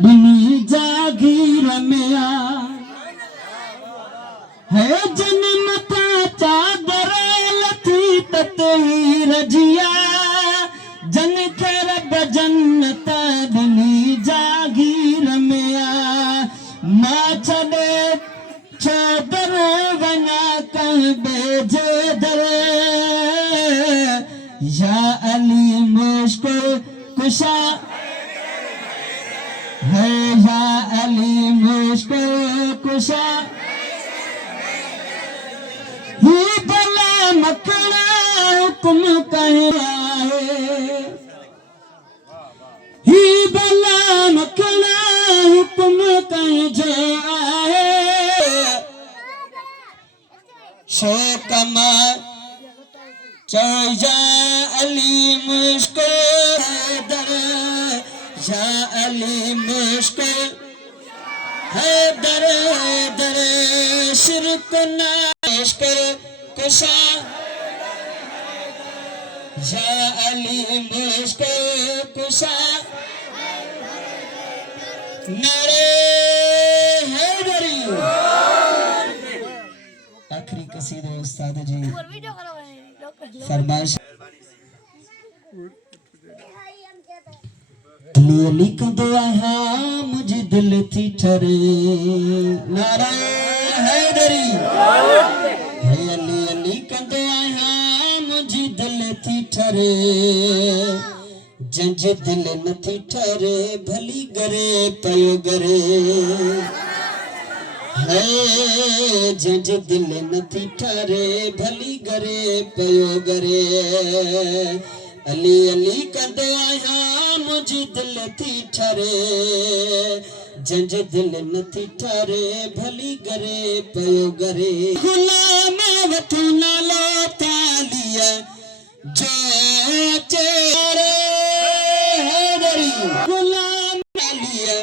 बिनी जागीर में आ है जन्म ता चादर लथी ततही रजिया जन के रब जन्नत बिनी जागीर में आ मां छॾे चादर वञा कहीं बेजे दर या अली मुश्किल कुशा है या अली मुश्किल कुशा ही भला मखना हुक्म कहीं ही भला मखना हुक्म कहीं जो आए शोकमा जा अली मुश्किल दर या अली मुश्किल है दर दर शिरक नाश्कर कुशा या अली मुश्किल कुशा नारे हैदरी। आखिरी कसीदे उस्ताद जी फरमाइश अली कंदो आहियां मुझी दिल थी ठरे नारा हैदरी अली कंदो आहियां मुझी दिल थी ठरे जंज दिल नथी ठरे भली गरे पयो गरे है जंज दिल नथी ठरे भली गरे पयो गरे अली अली कंदो आहियां मुझी दिल थी ठरे जंज दिल नथी ठरे भली गरे पयो गरे गुलाम वठो नालो तालिया जो चेरे हैदरी गुलाम तालिया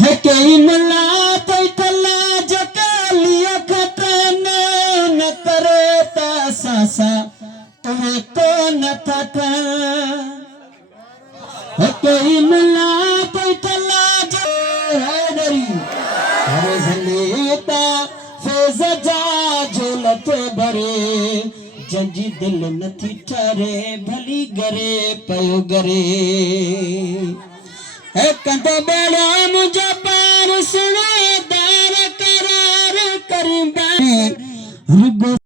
है कई मुला तो तला जकालिया खतन न करे ता सासा तुम्हें तो न था है कई मुला तो तला हैदरी अरे जलेता फैज जा झोलत भरे जंजी दिल नथी ठरे भली गरे पयो गरे है कंदो बेड़ा मुझे पार सुने दार करार करी